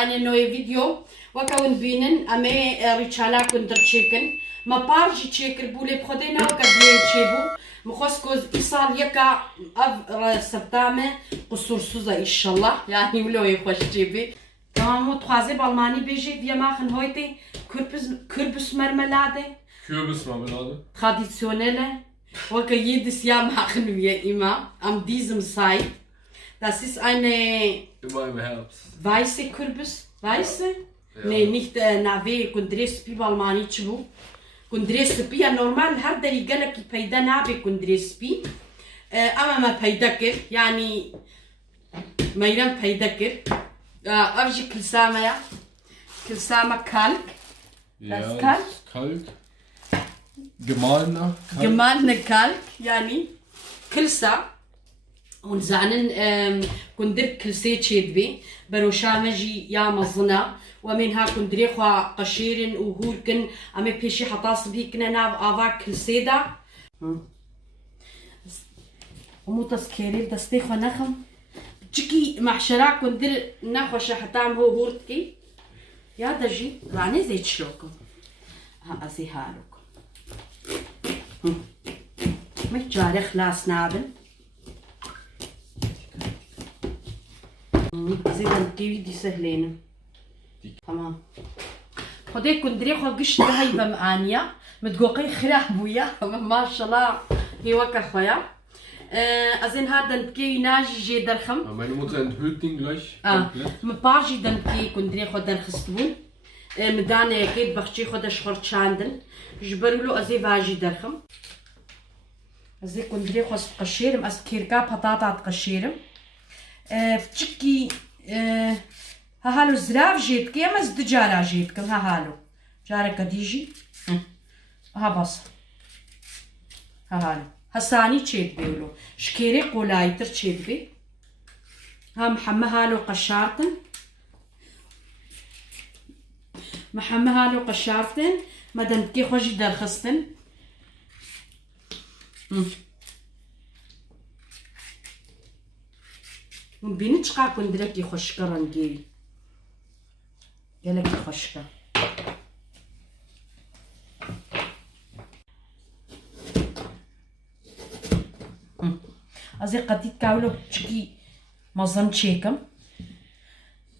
eine neue Video. وكون بينن أمي ريتشالا كندر تشيكن ما بارجي تشيكر بولي بخدينا وكدلين تشيبو مخسكوز إيصال يكا أف سبتامة قصور سوزا إن شاء الله يعني ولو يخوش تشيبي تمامو تخازي بالماني بيجي wir machen heute Kürbismarmelade. Kürbismarmelade. Traditionelle. Okay, jedes Jahr machen wir immer an diesem Zeit. Das ist eine Immer im Herbst. weiße Kürbis. Weiße? Ja. Nee, nicht نافي كنت ريسبي بالماني تشبو كنت ريسبي normal هذا يقلك يبيدا نافي كنت ريسبي أما ما بيدكر يعني ما يرام بيدكر أرجع كل سامة كالك. Ja, Das ist Kalk? Kalk. Gemahlener Kalk. Gemahlene Kalk يعني كلسة ونزعنن كندر كلسة تشيدبي بروشامجي يا مزنا ومنها كندري خوا قشيرن وهوركن أمي بيشي حطاس بيكنا ناف آفا كلسة دا ومو تسكيري دستيخوا نخم تشكي محشرة كندر نخوش حتام هو هورتكي يا دجي راني زيت شلوكم ها أزي هالوكم متجاري خلاص نابن زيدان تيوي دي سهلين تمام خدي كندري خو قشت هاي بمعانية متقوقي خراب ويا ما شاء الله هي وكا خويا أزين هذا نتكي ناجي جي درخم Meine Mutter enthüllt den gleich komplett. مباجي دنكي كندري خو درخستون مدانة أكيد بخشي خو دشخور شاندن جبرلو أزي باجي درخم أزي كندري خو قشيرم أز كيركا بطاطا قشيرم فتشكي هالو زراف جيتكي أما زدجارة جيتكم هالو جارة كديجي ها بس هالو هساني تشيد بيولو شكيري قولايتر تشيد بي ها محمى هالو قشارتن محمى هالو قشارتن مدن كي خوجي درخستن بینی چقدر کندرکی خوشکه رنگی گلکی خوشکه از قدید کاولو چکی مزن چیکم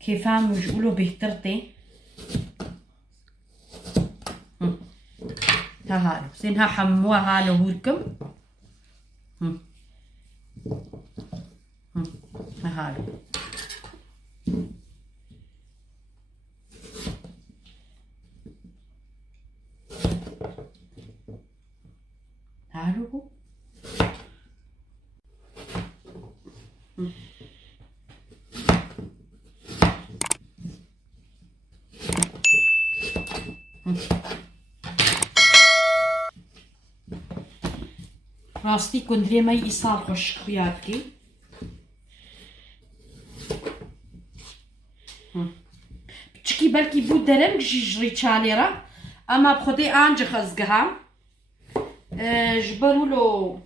کیفام مجولو بهتر تی ها هالو زين ها حموها هالو هوركم هالو هالو راستی کندری مای ایسال خوش خیات کی بچکی بلکی بود درم جری چالیرا اما بخودی آنج خزگها جبرولو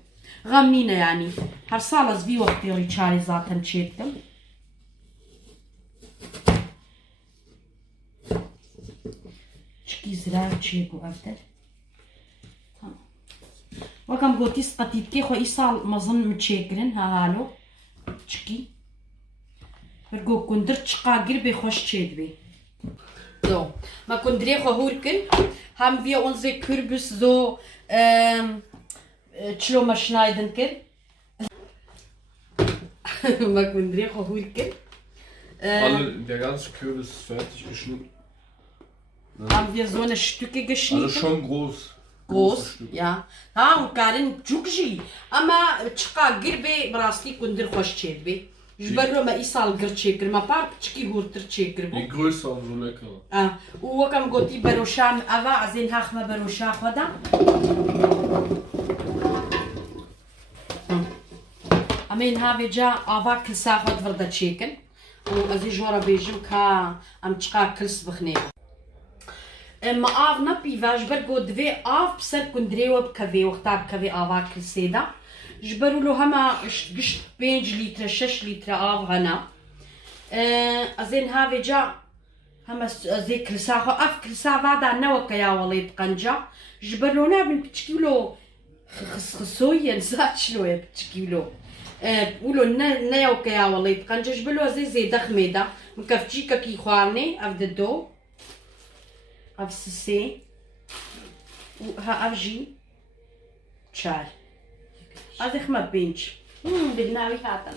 غمینه یعنی هر سال از وی وقتی ری چالی زاتن چیتم چکی زرار چیگو افدر وكم قلتي سقطيت كي خو إيصال مظن متشاكرين ها هالو تشكي برقو كندر تشقا قربي خوش تشيدبي so ما كندري خو هوركن haben wir unsere Kürbis so تشلوما schneiden كن ما كندري خو هوركن Der ganze Kürbis ist fertig geschnitten. haben wir so eine Stücke geschnitten Also schon groß. groß, ja. ها وكارن جوكجي أما تشقا قربي براستي كندر خوش تشيدبي جبرو ما إيصال قر تشيكر ما بار تشكي هورتر تشيكر بو Je größer, umso leckerer. وكم قلتي بروشام أفا عزين هاخ ما بروشا خدا أمين هابي جا أفا كل ساعة خد فردا تشيكن وأزي جورا بيجم كا أم تشقا كلس بخنيبه ما آف نبي واش برجو دوی آف بسر کندریو بکوی وقتا بکوی آوا کلسیدا جبرو له هما قشت 5 لیتر 6 لیتر آف هنا از این هاوی جا هم زي كلساخو اف كلسا بعد نوك يا وليد قنجة جبرونا من بتشكيلو خصوصيا نسات شلو بتشكيلو بقولوا نيوك يا وليد قنجة جبلو زي دخميدا مكفتشيكا كي خوارني اف ددو اف سسي وها اف جي تشار هذا خما بينش بالناوي هاتنا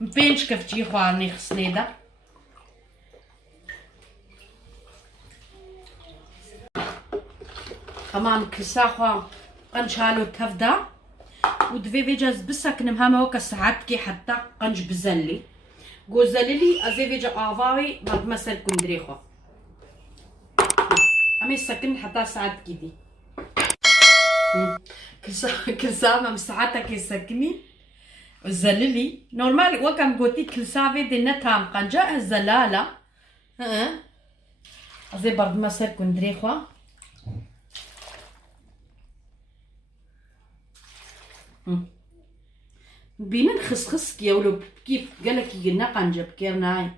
بينش كفتشي خوارني خسنيدا تمام كساخوا قنج هالو تفدا ودفي فيجاز بسكنم هما وكا ساعتكي حتى قنج بزلي جوزلي ازي فيجا افاوي بعد ما سال كندريخو امي سكن حتى ساعتكي دي كلسا ما ساعتك يسكني زللي نورمال وكم قلتي كلسا في دي نتام قنجا الزلاله ازي بعد ما سال كندريخو بينا نخسخس كيولو كيف قالك قلنا قنجة بكيرناي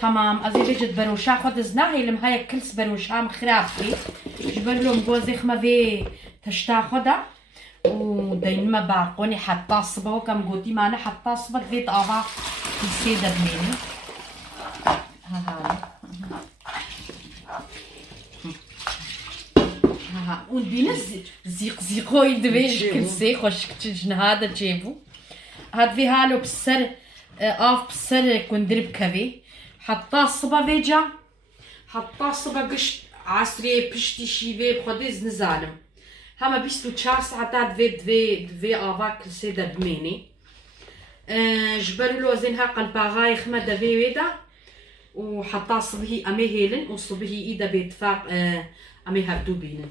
تمام ازي بيجت بروشا خد زناهي لم هاي كلس بروشا مخرافي جبر لهم جوزيخ ما في تشتا خدا ودين ما باقوني حتى صبا وكم قلتي معنا حتى صبا في طابع السيدة بميني ها ودينا زيقو يدبيج كل سي خوش كتجن هذا جيبو هاد في هالو بسر بسر كندرب كبي حتى صبا فيجا حتى صبا قش عصري بشتي شيفي بخديز نزالم هما بيستو 4 ساعات دفي افاك السيدة بميني جبرلو زينها قلبا خما دافي ويدا وحتى صبهي امي هيلن وصبهي ايدا بيتفاق امي هبدو بينن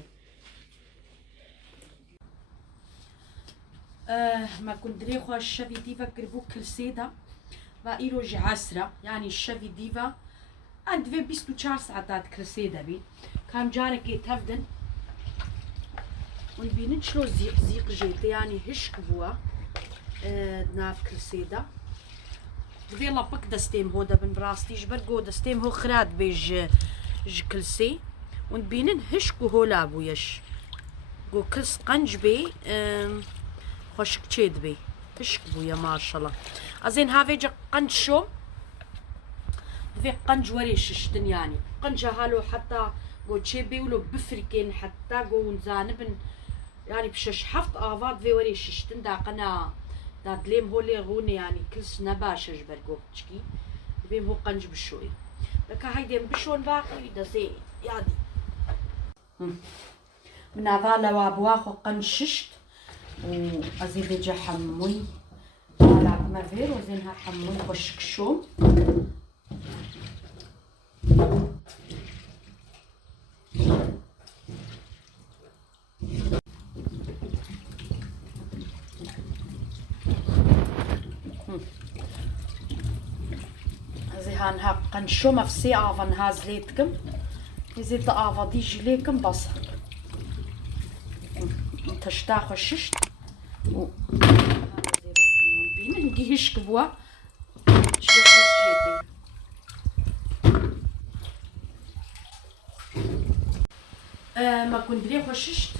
ما كنت ريخو الشافي ديفا قربو كل سيدة وايرو جعسرة يعني الشافي ديفا عند في بيستو 4 ساعات كل سيدة بي كام جارك يتفدن ونبين شلو زيق جيتي يعني هشك بوا ناف كل سيدة بيلا بك دستيم هو دبن براستي جبرقو دستيم هو خراد بيج كلسي ونبين هشكو هو لابو يش قو كلس قنج بي خوشك تشيد بي هشك بويا ما شاء الله ازين هافي جا قنج شو في قنج وريش شتن يعني قنج هالو حتى قو تشي بيولو بفركين حتى قو نزانبن يعني بشش حفط افاد في وريش شتن دا قنا دا دليم هو لي غوني يعني كلس نباشش برقو بتشكي بيم هو قنج بشوي لكا هيدين بشون باقي دا زي يعني من هذا وابواخو قنج ششت وازي بيجا حموي طالع بمرفير وزينها حموي خوشك شوم هانها قنشومة في سي افن هاز ليتكم يزيد افا ديجي ليكم بصل تشتاخو ششت و بين نجيش كبوا شوف جيتي ما كنت ريخو ششت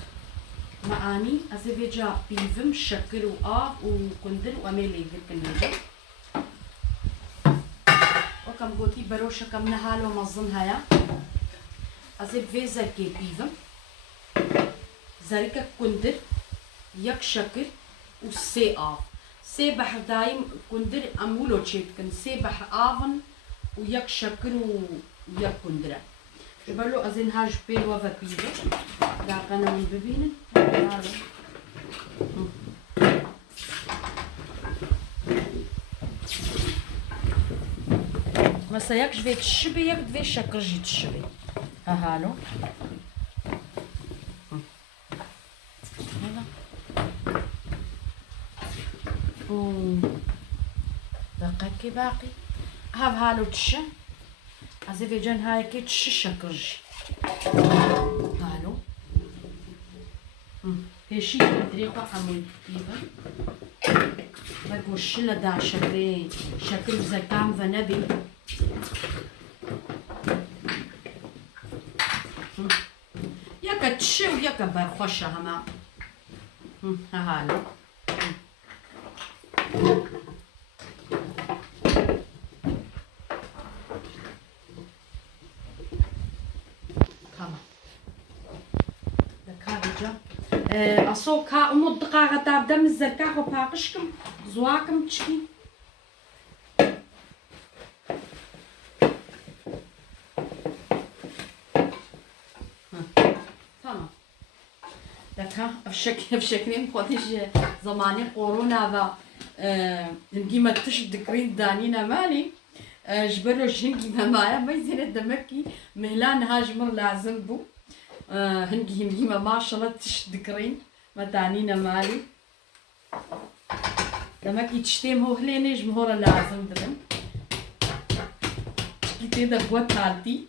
معاني ازي بيجا بيفم شكل واف وكندر واميلي ذيك النجا وكم قلتي بروشة كم نهالو مظن هيا ازي بفيزا كي بيفم زريكا كندر يك شكل وسي اف سي بحر دايم كندر امولو تشيتكن سي بحر افن ويك شكل ويك كندرة جبرلو ازين هاج بيل وفا بيفم داقنا من ببينن مثلا jak dwie trzyby, jak dwie szakrozi trzyby. Aha, no. دقيقة باقي هاف هالو تشا ازي في جن هاي كي تش شكرج هالو فيشي دريقة حمول كيفا بقول شلة دا شكرين شكل زكام فنبي ياكا تشي وياكا برخوشة هما هالو أصو كا أمو دقيقة تابدا من الزركاح وباقشكم زواكم تشكي تمام دكا بشكل خودش زماني كورونا و هنجي ما تشدكرين دانينا مالي جبرو جنجي ما يزين الدمكي مهلان هاجمر لازم بو هنجي ما شاء الله تشدكرين ما تعنينا مالي لما كي تشتيم هو هليني جمهورا لازم درن كي تيدا قوات هالتي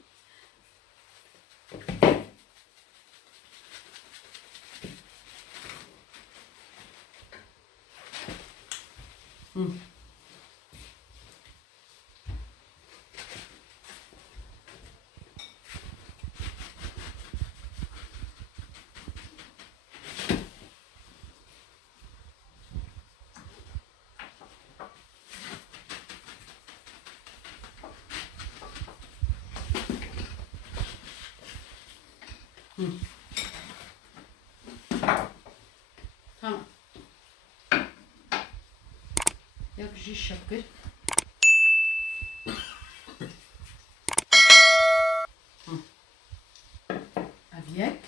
tamam. Yakıcı şakır. Avec.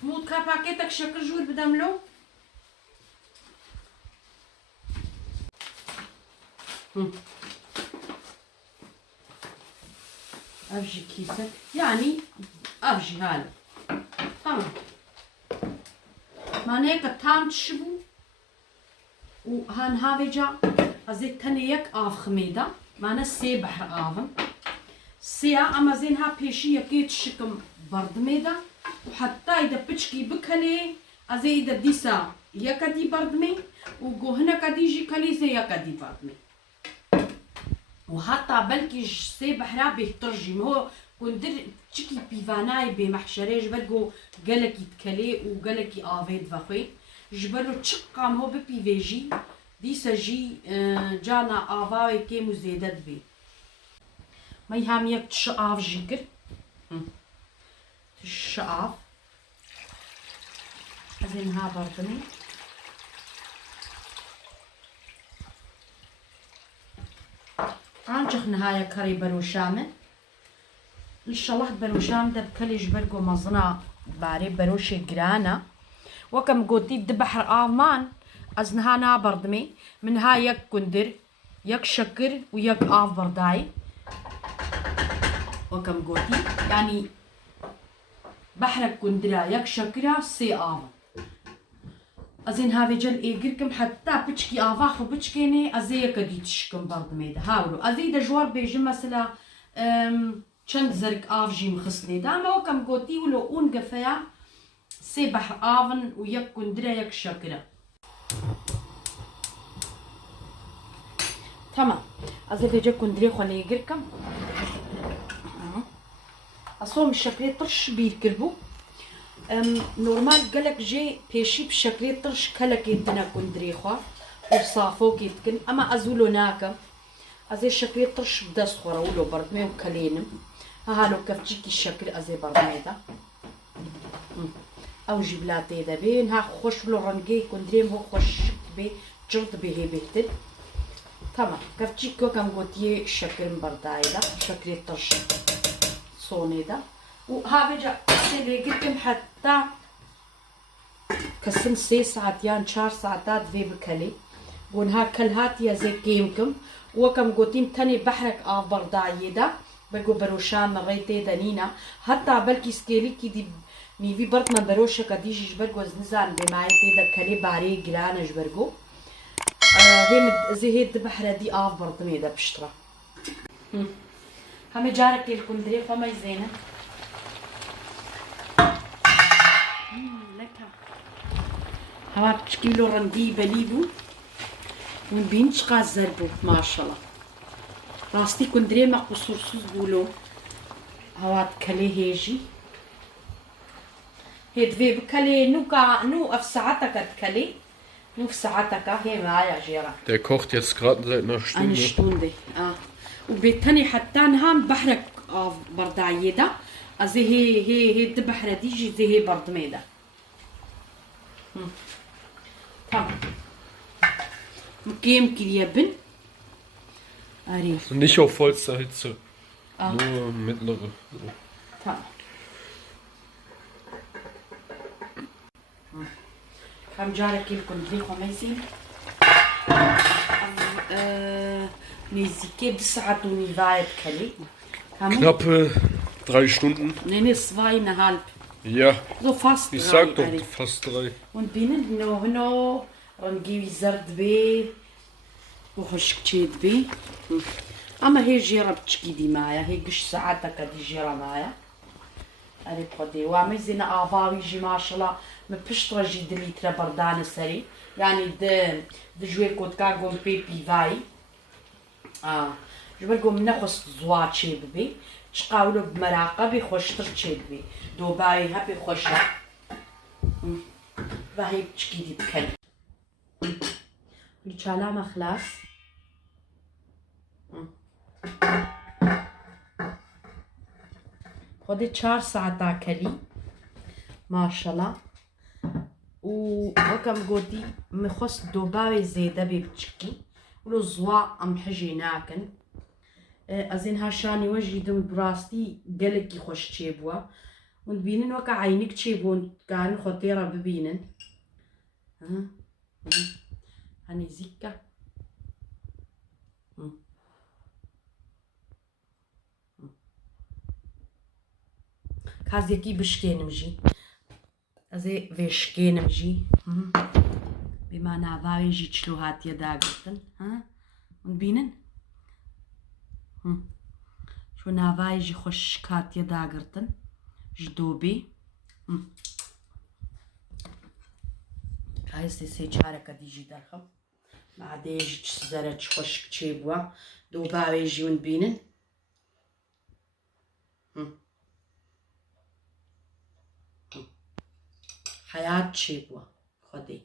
تموت كا باكيتك شكر جور بدملو. أبجي كيسة يعني أبجي هلا تمام معناها كتام تشبو وهان هافجا هزيت تنيك آف خميدة معنا سي بحر آفن سيا أما زينها بيشي يكيد شكم برد ميدا وحتى إذا بتشكي بكلي أزي إذا ديسا يكدي بردمي وجو هنا كديجي كلي زي يكدي بردمي وحتى بلكي سي بحرا بيهترجي هو كندر تشكي بيفاناي بمحشري جبرجو قالكي تكلي وقالكي آفيد فخي جبرو تشقام هو ببيفيجي ديسا جي جانا آفاوي كي مزيدت بي ما يهم يك تشقاف جيكر تشقاف زينها بردني عنجخ نهاية كاري بروشامة إن شاء الله بروشام ده بكلي جبرجو مزنا باري بروشي جرانا وكم قوتي دبحر آمان از نهانا بردمي من هاي يك كندر يك شكر ويك آف برداي وكم قوتي يعني بحرك كندرا يك شكرا سي آف ازين هاوي جل ايجركم حتى بچكي آفاخو بچكيني ازي كدي تشكم بردمي ده هاولو ازي ده جوار بيجي مثلا چند زرق آف جي مخصني ده اما وكم قوتي ولو اون قفايا سي بحر آفن ويك كندرا يك شكرا تمام ازي فيجا كندري خلي يجركم اصوم الشكري طرش بيركربو نورمال قالك جي بيشي بشكري طرش كلك يدنا كندري خوا وصافو كيتكن اما ازولو ناكم ازي الشكري طرش بداس خورا ولو بردمي وكلينم هالو كفتشيكي الشكري ازي بردمي دا او جبلاتي دا بين ها خوش بلو رنجي كندريم هو خوش بي جرد بيه بيتد تمام كفتشيكو كم قوتي الشكري مبرداي دا شكري طرش صوني دا وهابجا سيلي قلتم حتى كسن 6 ساعات يان 4 ساعات في بكلي قون ها كل هات يا زي كيمكم وكم قوتيم تاني بحرك برداي دا بگو بروشان مغیته دنینا حتی بلکی سکیلی کی دی میوی برد من بروشه کدیجش برگو از نزان بمایته دا کلی باری گلانش برگو هم زهید بحر دی آف برد میده بشترا همه جارك الكندري فما يزينه لك هوا كيلو رندي بليبو ونبينش قازربو ما شاء الله راستي كندري ما قصورسوز بولو هوا كلي هيجي هيد في بكلي نو في ساعتك تكلي نو في ساعتك هي معايا جيران. Der kocht jetzt gerade seit einer Stunde. Eine Stunde, وبالتاني حتى نهام بحرك بردايدا ازي هي الدبحرة دي زي هي برد ميدا تمام مكيم كليبن عريف Nicht auf vollster Hitze. Nur mittlere. تمام كم جارك الكندري خميسين نزيكي بساعة ونيفايت كلي Knappe 3 Stunden. Nee, 2,5. Ja. So fast 3. Ich sag doch fast 3. Und binnen هنا رنجيبي زرد بي وخشك تشيد بي اما هي جيرة بتشكيدي معايا هي قش ساعتك هادي جيرة معايا هادي بخدي وعمي زينا افاوي جي ما شاء الله مبشترة جي دليترا بردانة سري يعني د جوي كود كاغون بيبي فاي جبرقو منخص زوات شيد بي تشقاولو بمراقبي خوشتر تشيد بي دوباي هبي خوشة وهي بتشكيدي بكل الشالامة خلاص خدي 4 ساعات كلي ما شاء الله وكم قلتي مخص دوباوي زيادة بتشكي ولو زوا ام حجي ناكن ازين هاشاني وجهي دم براستي قالك خوش تشيبوا ونبينن وكا عينك تشيبون كان خطيرة ببينن هاني زيكا كازيكي بشكينمجي ازي فيشكينمجي بما نعضاوي جي تشلوهات يداقتن ونبينن شو نعضاوي جي خوش كات يداقتن جدوبي هاي سي شاركة ديجي درخم مع ديجي تسدرت خوش كتشيبوا دوباوي جي ونبينن حياة تشيبوا خدي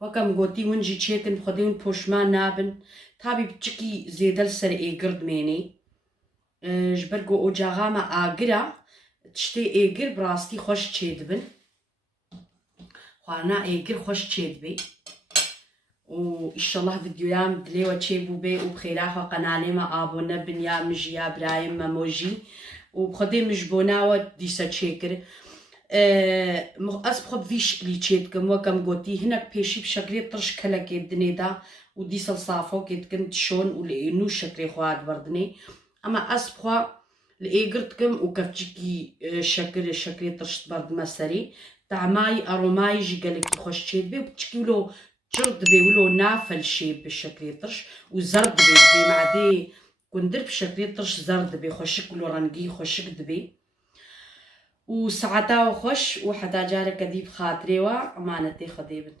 وكم قوتي ونجي تشيكن خدي ونبوشمان نابن تابي بتشكي زيدل سر ايقرد ميني جبرقو او جاغاما اقرا تشتي ايقر براستي خوش تشيدبن خوانا ايقر خوش تشيدبي وإن شاء الله فيديوهام دليوة تشيبو بي وبخيراها قنالي ما ابونا بن يا مجي يا برايم ماموجي وبخدي مجبوناوة ديسا تشيكر أسبخب فيش اللي تشيدكم وكم قوتي هناك بيشي بشكري طرش كلا كيدني دا ودي صلصافو كيدكم تشون ولإنو شكري خواد بردني أما أسبخوا لإيقرتكم وكفتشكي شكري طرش برد مساري طعماي أروماي جي قالك يخوش تشيد بي وبتشكي ولو جرد بي ولو نافل شي بالشكري طرش وزرد بي معدي كندر بشكري طرش زرد بي خوشك ولو رنقي خوشك دبي وساعتا وخش وحدا جارك ديب خاطري وأمانتي خديبن